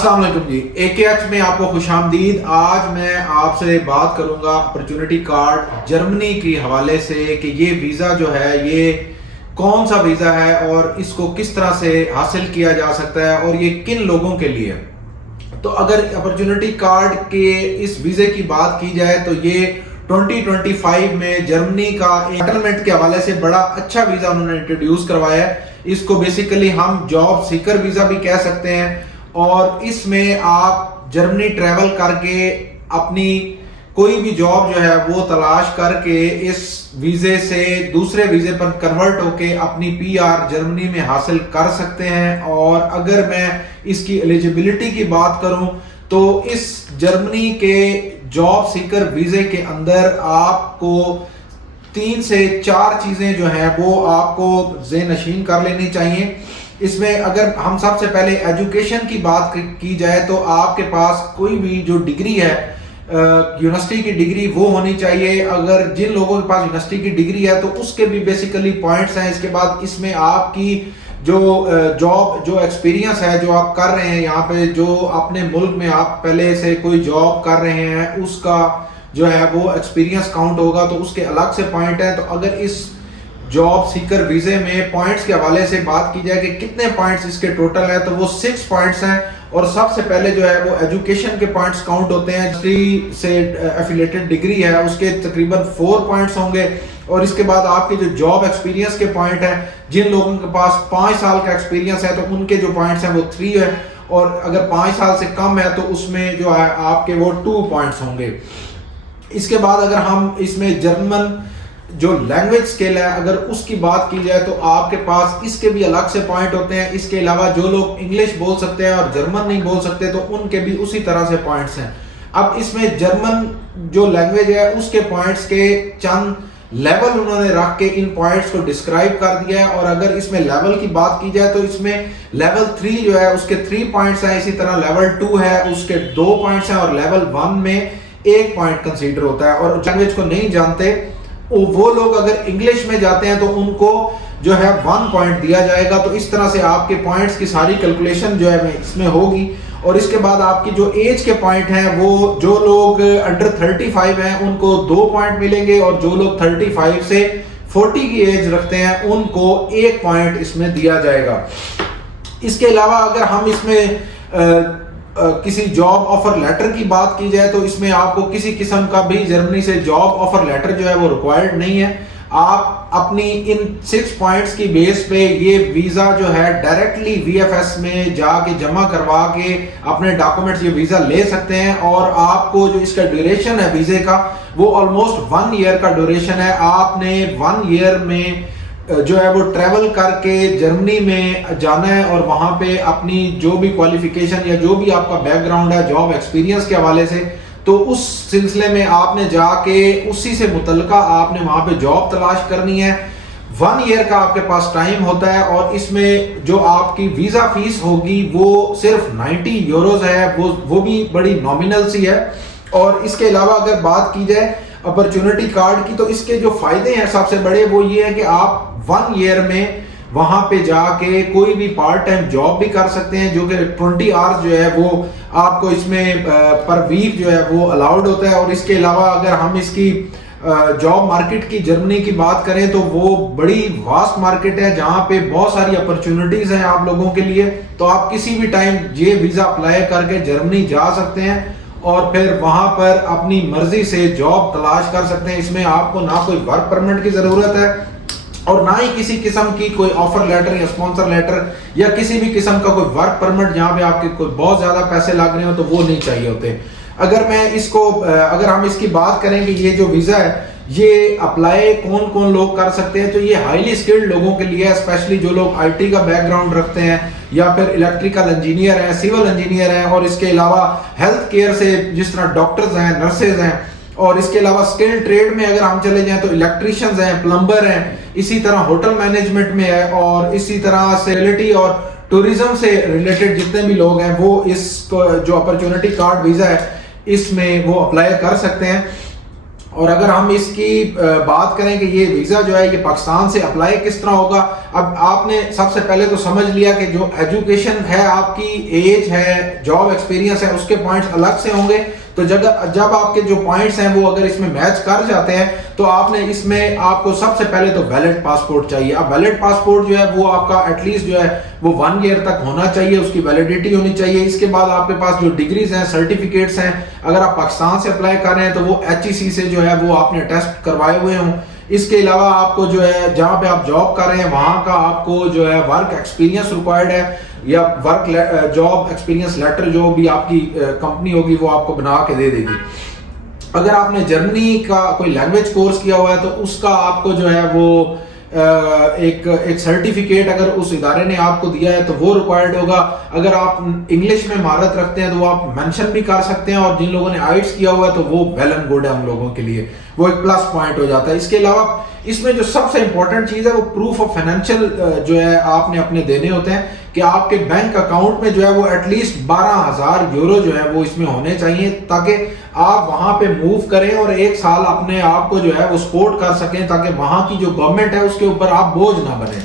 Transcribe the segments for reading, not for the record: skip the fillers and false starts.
अस्सलाम वालेकुम जी। AKH में आपको खुशामदीद। आज मैं आपसे बात करूंगा अपॉर्चुनिटी कार्ड जर्मनी के हवाले से कि ये वीज़ा जो है ये कौन सा वीज़ा है और इसको किस तरह से हासिल किया जा सकता है और ये किन लोगों के लिए। तो अगर अपॉर्चुनिटी कार्ड के इस वीज़े की बात की जाए तो ये 2025 में जर्मनी का सेटलमेंट के हवाले से बड़ा अच्छा वीज़ा उन्होंने इंट्रोड्यूस करवाया है। इसको बेसिकली हम जॉब सीकर वीज़ा भी कह सकते हैं और इसमें आप जर्मनी ट्रैवल करके अपनी कोई भी जॉब जो है वो तलाश करके इस वीज़े से दूसरे वीज़े पर कन्वर्ट होके अपनी PR जर्मनी में हासिल कर सकते हैं। और अगर मैं इसकी एलिजिबिलिटी की बात करूं तो इस जर्मनी के जॉब सीकर वीज़े के अंदर आपको 3 से 4 चीज़ें जो हैं वो आपको ज़ेहनशीन कर लेनी चाहिए। इसमें अगर हम सबसे पहले एजुकेशन की बात की जाए तो आपके पास कोई भी जो डिग्री है यूनिवर्सिटी की डिग्री वो होनी चाहिए। अगर जिन लोगों के पास यूनिवर्सिटी की डिग्री है तो उसके भी बेसिकली पॉइंट्स हैं। इसके बाद इसमें आपकी जो जॉब जो एक्सपीरियंस है जो आप कर रहे हैं यहाँ पे, जो अपने मुल्क में आप पहले से कोई जॉब कर रहे हैं उसका जो है वो एक्सपीरियंस काउंट होगा, तो उसके अलग से पॉइंट है। तो अगर इस जॉब सीकर वीज़े में पॉइंट्स के हवाले से बात की जाए कि कितने पॉइंट्स इसके टोटल है तो वो 6 पॉइंट्स हैं। और सबसे पहले जो है वो एजुकेशन के पॉइंट्स काउंट होते हैं। यूनिवर्सिटी से एफिलिएटेड डिग्री है उसके तकरीबन 4 पॉइंट्स होंगे। और इसके बाद आपके जो जॉब एक्सपीरियंस के पॉइंट है, जिन लोगों के पास 5 साल का एक्सपीरियंस है तो उनके जो पॉइंट्स हैं वो 3 है। और अगर 5 साल से कम है तो उसमें जो है आपके वो 2 पॉइंट्स होंगे। इसके बाद अगर हम इसमें जर्मन जो लैंग्वेज स्किल है अगर उसकी बात की जाए तो आपके पास इसके भी अलग से पॉइंट होते हैं। इसके अलावा जो लोग इंग्लिश बोल सकते हैं और जर्मन नहीं बोल सकते तो उनके भी उसी तरह से पॉइंट्स हैं। अब इसमें जर्मन जो लैंग्वेज है उसके पॉइंट्स के चंद लेवल उन्होंने रख के इन पॉइंट्स को डिस्क्राइब कर दिया है। और अगर इसमें लेवल की बात की जाए तो इसमें लेवल 3 जो है उसके 3 पॉइंट्स हैं। इसी तरह लेवल 2 है उसके 2 पॉइंट्स हैं और लेवल 1 में 1 पॉइंट कंसीडर होता है। और लैंग्वेज को नहीं जानते वो लोग अगर इंग्लिश में जाते हैं तो उनको जो है 1 पॉइंट दिया जाएगा। तो इस तरह से आपके पॉइंट्स की सारी कैलकुलेशन जो है इसमें होगी। और इसके बाद आपकी जो एज के पॉइंट हैं वो जो लोग अंडर 35 हैं उनको 2 पॉइंट मिलेंगे और जो लोग 35 से 40 की एज रखते हैं उनको 1 पॉइंट इसमें दिया जाएगा। इसके अलावा अगर हम इसमें किसी जॉब ऑफर लेटर की बात की जाए तो इसमें आपको किसी किस्म का भी जर्मनी से जॉब ऑफर लेटर जो है वो रिक्वायर्ड नहीं है। आप अपनी इन 6 पॉइंट्स की बेस पे ये वीज़ा जो है डायरेक्टली VFS में जाके जमा करवा के अपने डॉक्यूमेंट्स ये वीज़ा ले सकते हैं। और आपको जो इसका ड्यूरेशन है वीज़े का वो ऑलमोस्ट 1 ईयर का ड्यूरेशन है। आपने 1 ईयर में जो है वो ट्रैवल करके जर्मनी में जाना है और वहां पे अपनी जो भी क्वालिफिकेशन या जो भी आपका बैकग्राउंड है जॉब एक्सपीरियंस के हवाले से तो उस सिलसिले में आपने जाके उसी से मुतल्लिका आपने वहां पे जॉब तलाश करनी है। 1 ईयर का आपके पास टाइम होता है और इसमें जो आपकी वीजा फीस होगी वो सिर्फ 90 यूरोज है, वो भी बड़ी नॉमिनल सी है। और इसके अलावा अगर बात की जाए अपॉर्चुनिटी कार्ड की तो इसके जो फायदे हैं सबसे बड़े वो ये है कि आप 1 ईयर में वहां पे जाके कोई भी पार्ट टाइम जॉब भी कर सकते हैं जो कि 20 आवर्स जो है वो आपको इसमें पर वीक जो है वो अलाउड होता है। और इसके अलावा अगर हम इसकी जॉब मार्केट की जर्मनी की बात करें तो वो बड़ी वास्ट मार्केट है जहां पे बहुत सारी अपॉर्चुनिटीज हैं आप लोगों के लिए। तो आप किसी भी टाइम ये वीजा अप्लाई करके जर्मनी जा सकते हैं और फिर वहां पर अपनी मर्जी से जॉब तलाश कर सकते हैं। इसमें आपको ना कोई वर्क परमिट की जरूरत है और ना ही किसी किस्म की कोई ऑफर लेटर या स्पॉन्सर लेटर या किसी भी किस्म का कोई वर्क परमिट जहां पे आपके कोई बहुत ज्यादा पैसे लग रहे हो तो वो नहीं चाहिए होते। अगर हम इसकी बात करें कि ये जो वीजा है ये अप्लाई कौन कौन लोग कर सकते हैं तो ये हाईली स्किल्ड लोगों के लिए है, स्पेशली जो लोग IT का बैकग्राउंड रखते हैं या फिर इलेक्ट्रिकल इंजीनियर हैं, सिविल इंजीनियर हैं और इसके अलावा हेल्थ केयर से जिस तरह डॉक्टर्स हैं, नर्सेज हैं। और इसके अलावा स्किल ट्रेड में अगर हम चले जाएं तो इलेक्ट्रिशियंस हैं, प्लम्बर हैं, इसी तरह होटल मैनेजमेंट में है और इसी तरह सेलिटी और टूरिज्म से रिलेटेड जितने भी लोग हैं वो इस जो अपॉर्चुनिटी कार्ड वीजा है इसमें वो अप्लाई कर सकते हैं। और अगर हम इसकी बात करें कि ये वीज़ा जो है ये पाकिस्तान से अप्लाई किस तरह होगा, अब आपने सबसे पहले तो समझ लिया कि जो एजुकेशन है, आपकी एज है, जॉब एक्सपीरियंस है, उसके पॉइंट्स अलग से होंगे। तो जब आपके जो पॉइंट्स हैं वो अगर इसमें मैच कर जाते हैं तो आपने इसमें आपको सबसे पहले तो वैलिड पासपोर्ट चाहिए। अब वैलिड पासपोर्ट जो है वो आपका एटलीस्ट जो है वो 1 ईयर तक होना चाहिए, उसकी वैलिडिटी होनी चाहिए। इसके बाद आपके पास जो डिग्रीज हैं, सर्टिफिकेट्स हैं, अगर आप पाकिस्तान से अप्लाई कर रहे हैं तो वो HEC से जो है वो आपने टेस्ट करवाए हुए हों। इसके अलावा आपको जो है जहां पे आप जॉब कर रहे हैं वहां का आपको जो है वर्क एक्सपीरियंस रिक्वायर्ड है, या वर्क जॉब एक्सपीरियंस लेटर जो भी आपकी कंपनी होगी वो आपको बना के दे देगी। अगर आपने जर्मनी का कोई लैंग्वेज कोर्स किया हुआ है तो उसका आपको जो है वो एक सर्टिफिकेट अगर उस इदारे ने आपको दिया है तो वो रिक्वायर्ड होगा। अगर आप इंग्लिश में महारत रखते हैं तो वो आप मेंशन भी कर सकते हैं, और जिन लोगों ने आइट्स किया हुआ है तो वो वेल एंड गुड है, उन लोगों के लिए वो एक प्लस पॉइंट हो जाता है। इसके अलावा इसमें जो सबसे इंपॉर्टेंट चीज है वो प्रूफ ऑफ फाइनेंशियल जो है आपने अपने देने होते हैं, कि आपके बैंक अकाउंट में जो है वो एटलीस्ट 12,000 यूरो जो है वो इसमें होने चाहिए, ताकि आप वहां पे मूव करें और 1 साल अपने आप को जो है वो सपोर्ट कर सकें, ताकि वहां की जो गवर्नमेंट है उसके ऊपर आप बोझ ना बने।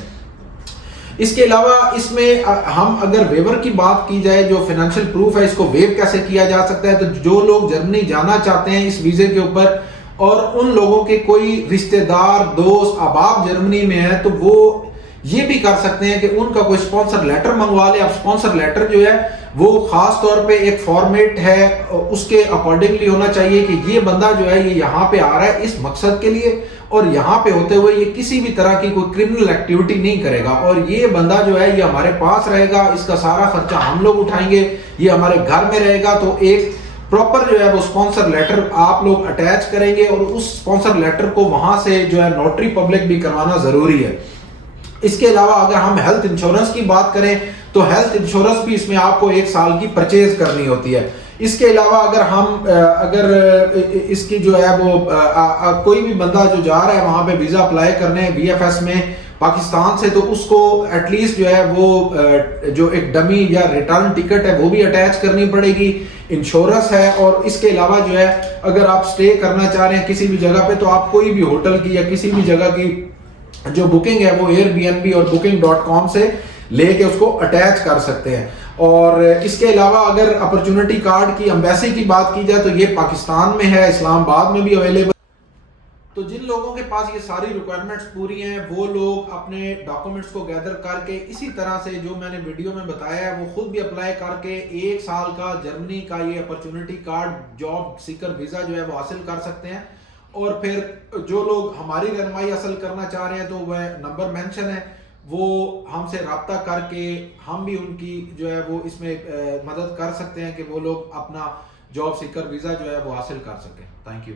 इसके अलावा इसमें हम अगर वेवर की बात की जाए, जो फाइनेंशियल प्रूफ है, इसको वेव कैसे किया जा सकता है, तो जो लोग जर्मनी जाना चाहते हैं इस वीजे के ऊपर और उन लोगों के कोई रिश्तेदार, दोस्त, अहबाब जर्मनी में है, तो वो ये भी कर सकते हैं कि उनका कोई स्पॉन्सर लेटर मंगवा ले। अब स्पॉन्सर लेटर जो है वो खास तौर पे एक फॉर्मेट है, उसके अकॉर्डिंगली होना चाहिए कि ये बंदा जो है ये यहाँ पे आ रहा है इस मकसद के लिए, और यहाँ पे होते हुए ये किसी भी तरह की कोई क्रिमिनल एक्टिविटी नहीं करेगा, और ये बंदा जो है ये हमारे पास रहेगा, इसका सारा खर्चा हम लोग उठाएंगे, ये हमारे घर में रहेगा। तो एक प्रॉपर जो है वो स्पॉन्सर लेटर आप लोग अटैच करेंगे, और उस स्पॉन्सर लेटर को वहां से जो है नोटरी पब्लिक भी करवाना जरूरी है। इसके अलावा अगर हम हेल्थ इंश्योरेंस की बात करें तो हेल्थ इंश्योरेंस भी इसमें आपको 1 साल की परचेज करनी होती है। इसके अलावा अगर इसकी जो है वो कोई भी बंदा जो जा रहा है वहां पे वीजा अप्लाई करने VFS में पाकिस्तान से, तो उसको एटलीस्ट जो है वो जो एक डमी या रिटर्न टिकट है वो भी अटैच करनी पड़ेगी, इंश्योरेंस है। और इसके अलावा जो है अगर आप स्टे करना चाह रहे हैं किसी भी जगह पे, तो आप कोई भी होटल की या किसी भी जगह की जो बुकिंग है वो Airbnb और booking.com से लेके उसको अटैच कर सकते हैं। और इसके अलावा अगर अपॉर्चुनिटी कार्ड की, एम्बेसी की बात की जाए तो ये पाकिस्तान में है, इस्लामाबाद में भी अवेलेबल। तो जिन लोगों के पास ये सारी रिक्वायरमेंट्स पूरी हैं वो लोग अपने डॉक्यूमेंट्स को गैदर करके इसी तरह से जो मैंने वीडियो में बताया है वो खुद भी अप्लाई करके 1 साल का जर्मनी का ये opportunity card, job seeker visa जो है वो हासिल कर सकते हैं। और फिर जो लोग हमारी रहनुमाई हासिल करना चाह रहे हैं तो वह नंबर मेंशन है, वो हमसे रब्ता करके हम भी उनकी जो है वो इसमें मदद कर सकते हैं कि वो लोग अपना जॉब सीकर वीजा जो है वो हासिल कर सकें। Thank you.